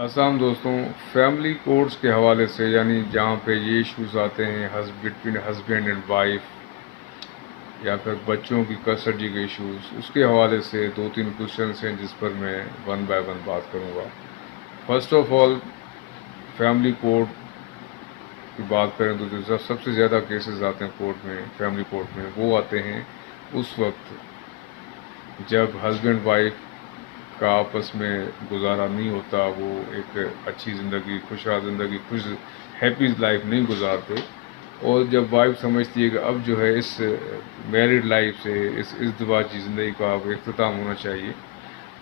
आसाम दोस्तों, family courts के हवाले से, यानी जहाँ पे ये इश्यूज आते हैं बिटवीन हस्बैंड एंड वाइफ या फिर बच्चों की कस्टडी के इश्यूज, उसके हवाले से दो तीन क्वेश्चंस हैं जिस पर मैं वन बाय वन बात करूँगा। First of all, family court की बात करें तो जो सबसे ज़्यादा केसेस आते हैं कोर्ट में, फैमिली कोर्ट में, वो आते हैं उस वक्त जब हस्बैंड वाइफ का आपस में गुजारा नहीं होता, वो एक अच्छी ज़िंदगी, खुशहाल ज़िंदगी, खुश हैप्पी लाइफ नहीं गुजारते। और जब वाइफ समझती है कि अब जो है इस मैरिड लाइफ से, इस इज़्दिवाजी ज़िंदगी का अब इख्तिताम होना चाहिए,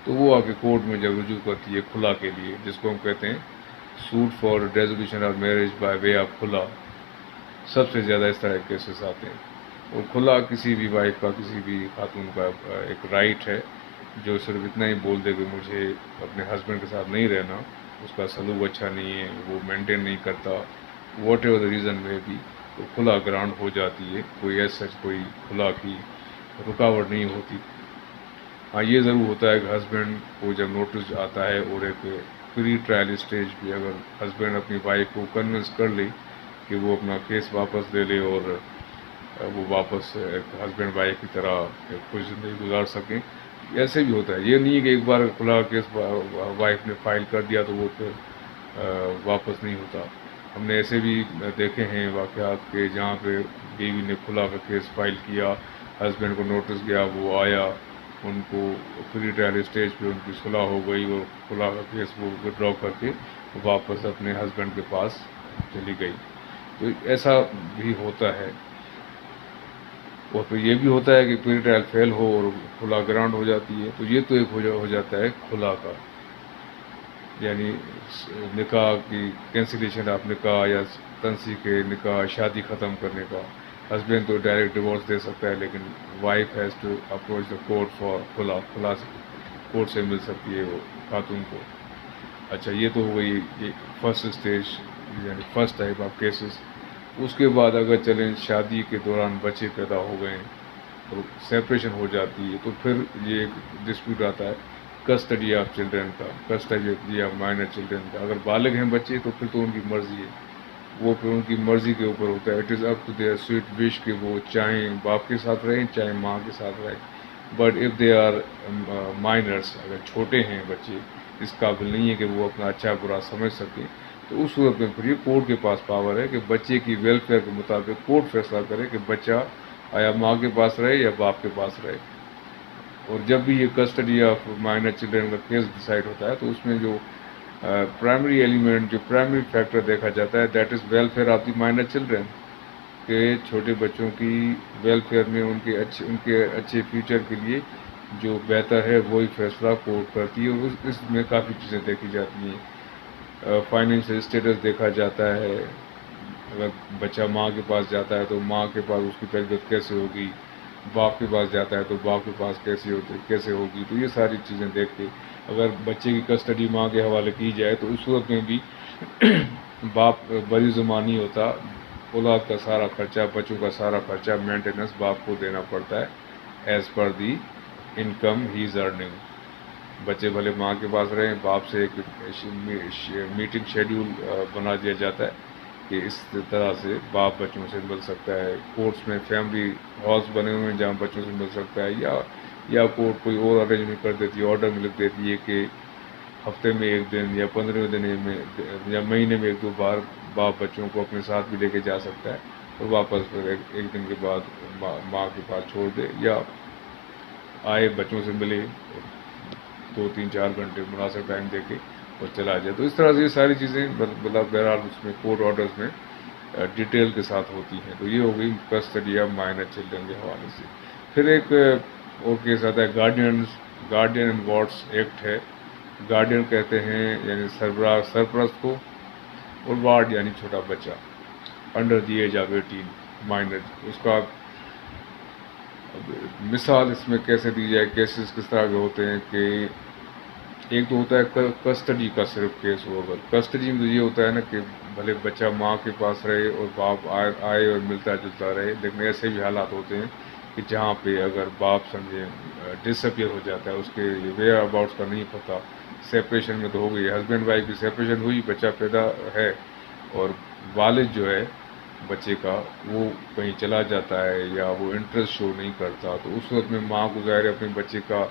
तो वो आके कोर्ट में जब रुजू करती है खुला के लिए, जिसको हम कहते हैं suit for resolution of marriage by way of खुला। सबसे ज़्यादा इस तरह के केसेस आते हैं। और खुला किसी भी वाइफ का, किसी भी खातून का एक राइट है, जो सिर्फ इतना ही बोल दे कि मुझे अपने हस्बैंड के साथ नहीं रहना, उसका सलूक अच्छा नहीं है, वो मेंटेन नहीं करता, वॉट एवर द रीज़न में भी, तो खुला ग्रांट हो जाती है। कोई ऐसा कोई खुला की रुकावट नहीं होती। हाँ, ये ज़रूर होता है कि हस्बैंड को जब नोटिस आता है और एक प्री ट्रायल स्टेज भी अगर हस्बैंड अपनी वाइफ को कन्विंस कर ले कि वो अपना केस वापस ले ले और वो वापस एक हस्बैंड वाइफ की तरह एक खुश ज़िंदगी गुजार सकें, ऐसे भी होता है। ये नहीं है कि एक बार खुला केस वाइफ ने फाइल कर दिया तो वो फिर वापस नहीं होता। हमने ऐसे भी देखे हैं वाक़यात के जहाँ पे बीवी ने खुला का केस फाइल किया, हस्बैंड को नोटिस गया, वो आया, उनको प्री ट्रायल स्टेज पे उनकी सुलह हो गई और खुला का केस वो विड्रॉ करके वापस अपने हस्बैंड के पास चली गई। तो ऐसा भी होता है। और फिर ये भी होता है कि प्री ट्रायल फेल हो और खुला ग्रांट हो जाती है, तो ये तो एक हो जाता है खुला का, यानी निकाह की कैंसिलेशन ऑफ निकाह या तंसी के निकाह, शादी ख़त्म करने का। हस्बैंड तो डायरेक्ट डिवोर्स दे सकता है, लेकिन wife has to approach the court for खुला से कोर्ट से मिल सकती है वो खातून को। अच्छा, ये तो हो गई ये फर्स्ट स्टेज, यानी फर्स्ट टाइप ऑफ केसेस। उसके बाद अगर चलें शादी के दौरान बच्चे पैदा हो गए और सेपरेशन हो जाती है, तो फिर ये एक डिस्प्यूट आता है कस्टडी ऑफ चिल्ड्रन का, कस्टडी ऑफ माइनर चिल्ड्रन का। अगर बालिग हैं बच्चे तो फिर तो उनकी मर्ज़ी है, वो फिर उनकी मर्ज़ी के ऊपर होता है। It is up to their sweet wish कि वो चाहे बाप के साथ रहें, चाहे माँ के साथ रहें। But if they are minors, अगर छोटे हैं बच्चे, इस काबिल नहीं है कि वो अपना अच्छा बुरा समझ सकें, तो उस सूरत में फिर ये कोर्ट के पास पावर है कि बच्चे की वेलफेयर के मुताबिक कोर्ट फैसला करे कि बच्चा आया माँ के पास रहे या बाप के पास रहे। और जब भी ये कस्टडी ऑफ माइनर चिल्ड्रन का केस डिसाइड होता है, तो उसमें जो प्राइमरी एलिमेंट, जो प्राइमरी फैक्टर देखा जाता है, that is welfare of the minor children, के छोटे बच्चों की वेलफेयर में उनके अच्छे फ्यूचर के लिए जो बेहतर है वही फैसला कोर्ट करती है। और इसमें काफ़ी चीज़ें देखी जाती हैं। फाइनेंशियल स्टेटस देखा जाता है, अगर बच्चा माँ के पास जाता है तो माँ के पास उसकी तरबियत कैसे होगी, बाप के पास जाता है तो बाप के पास कैसे होगी। तो ये सारी चीज़ें देख के अगर बच्चे की कस्टडी माँ के हवाले की जाए, तो उस सूरत में भी बाप बड़ी ज़ुबान नहीं होता। औलाद का सारा खर्चा, बच्चों का सारा खर्चा, मेंटेनेंस बाप को देना पड़ता है as per the income he is earning. बच्चे भले माँ के पास रहें, बाप से एक मीटिंग शेड्यूल बना दिया जाता है कि इस तरह से बाप बच्चों से मिल सकता है। कोर्ट्स में फैमिली हॉल्स बने हुए हैं जहाँ बच्चों से मिल सकता है, या कोर्ट कोई और अरेंजमेंट कर देती है, ऑर्डर में लिख देती है कि हफ्ते में एक दिन या 15वें दिन में या महीने में एक दो बार बाप बच्चों को अपने साथ भी लेके जा सकता है और वापस फिर एक दिन के बाद माँ के पास छोड़ दे, या आए बच्चों से मिले 2 3 4 घंटे मुनासिब टाइम दे के और चला जाए। तो इस तरह से ये सारी चीज़ें मतलब बहरहाल उसमें कोर्ट ऑर्डर्स में डिटेल के साथ होती हैं। तो ये हो गई कस्टडी ऑफ माइनर चिल्ड्रन के हवाले से। फिर एक और केस आता है गार्डियन एंड वार्ड्स एक्ट है। गार्डियन कहते हैं यानी सरपरस्त को, और वार्ड यानी छोटा बच्चा under the age of 18 minor. उसका मिसाल इसमें कैसे दी जाए, केसेस किस तरह के होते हैं कि एक तो होता है कस्टडी का सिर्फ केस हो। अगर कस्टडी में तो ये होता है ना कि भले बच्चा माँ के पास रहे और बाप आए और मिलता जुलता रहे, लेकिन ऐसे भी हालात होते हैं कि जहाँ पे अगर बाप समझे डिसअपियर हो जाता है, उसके वेयर अबाउट्स का नहीं पता, سیپریشن میں تو ہو گئی، ہسبینڈ وائف کی سیپریشن ہوئی، بچہ پیدا ہے، اور والد جو ہے بچے کا وہ کہیں چلا جاتا ہے یا وہ انٹرسٹ شو نہیں کرتا، تو اس وقت میں ماں کو ظاہر ہے اپنے بچے کا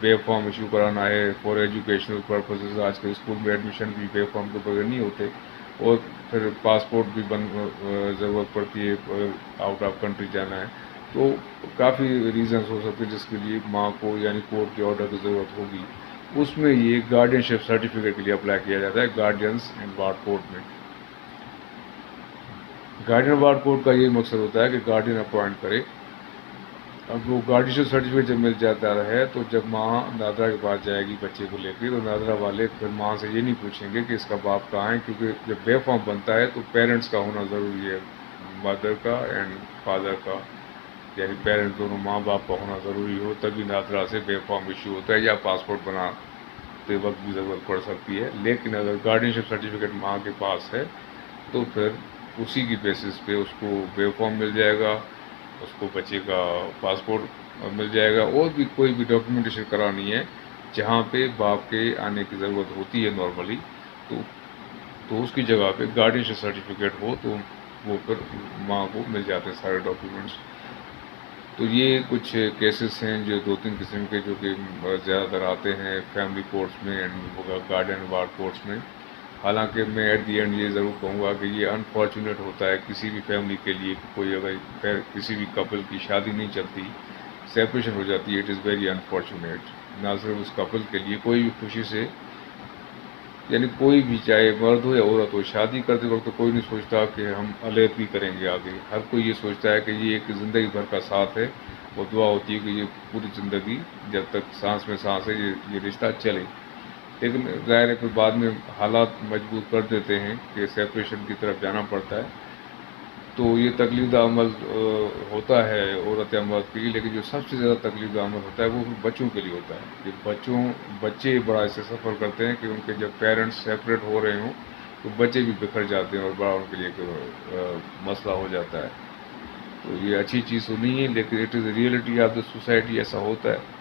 بے فارم ایشو کرانا ہے فار ایجوکیشنل پرپزز. آج کل اسکول میں ایڈمیشن بھی بے فارم کے بغیر نہیں ہوتے، اور پھر پاسپورٹ بھی ضرورت پڑتی ہے، آؤٹ آف کنٹری جانا ہے. تو کافی ریزنس ہو سکتے ہیں جس کے لیے ماں کو یعنی کورٹ کے آرڈر کی ضرورت ہوگی. اس میں یہ گارڈین شپ سرٹیفکیٹ کے لیے اپلائی کیا جاتا ہے گارڈینس اینڈ وارڈ کورٹ میں. گارڈین وارڈ کورٹ کا یہ مقصد ہوتا ہے کہ گارڈین اپوائنٹ کرے. اب وہ گارڈین سرٹیفکیٹ جب مل جاتا ہے تو جب ماں نادرا کے پاس جائے گی بچے کو لے کے، تو نادرا والے پھر ماں سے یہ نہیں پوچھیں گے کہ اس کا باپ کہاں ہے، کیونکہ جب بے فارم بنتا ہے تو پیرنٹس کا ہونا ضروری ہے، مدر کا اینڈ فادر کا، یعنی پیرنٹس دونوں ماں باپ کا ہونا ضروری ہو، تبھی نادرا سے بے فارم ایشو ہوتا ہے، یا پاسپورٹ بناتے وقت بھی ضرورت پڑ سکتی ہے. لیکن اگر گارڈینشپ سرٹیفکیٹ ماں کے پاس ہے تو پھر اسی کی بیسس پہ اس کو بے فارم مل جائے گا، اس کو بچے کا پاسپورٹ مل جائے گا، اور بھی کوئی بھی ڈاکیومنٹیشن کرانی ہے جہاں پہ باپ کے آنے کی ضرورت ہوتی ہے نارملی، تو اس کی جگہ پہ گارڈینشپ سرٹیفکیٹ ہو تو وہ پھر ماں کو مل جاتے ہیں سارے ڈاکیومنٹس. تو یہ کچھ کیسز ہیں جو 2-3 قسم کے جو کہ زیادہ تر آتے ہیں فیملی کورٹس میں اینڈ گارڈین وارڈ کورٹس میں. حالانکہ میں ایٹ دی اینڈ یہ ضرور کہوں گا کہ یہ انفارچونیٹ ہوتا ہے کسی بھی فیملی کے لیے کہ کوئی اگر کسی بھی کپل کی شادی نہیں چلتی، سیپریشن ہو جاتی ہے، اٹ از ویری انفارچونیٹ. نہ صرف اس کپل کے لیے، کوئی بھی خوشی سے، یعنی کوئی بھی چاہے مرد ہو یا عورت ہو، شادی کرتے وقت کوئی نہیں سوچتا کہ ہم علیحدگی کریں گے آگے. ہر کوئی یہ سوچتا ہے کہ یہ ایک زندگی بھر کا ساتھ ہے، اور دعا ہوتی ہے کہ یہ پوری زندگی جب تک سانس میں سانس ہے یہ رشتہ چلے. لیکن ظاہر ہے کہ بعد میں حالات مجبور کر دیتے ہیں کہ سیپریشن کی طرف جانا پڑتا ہے. تو یہ تکلیف دہ عمل ہوتا ہے عورت یا مرد کے لیے، لیکن جو سب سے زیادہ تکلیف دہ عمل ہوتا ہے وہ بچوں کے لیے ہوتا ہے. کہ بچے بڑا اس سے سفر کرتے ہیں کہ ان کے جب پیرنٹس سیپریٹ ہو رہے ہوں تو بچے بھی بکھر جاتے ہیں، اور بڑا ان کے لیے مسئلہ ہو جاتا ہے. تو یہ اچھی چیز تو نہیں ہے، لیکن it is reality of the society, ایسا ہوتا ہے.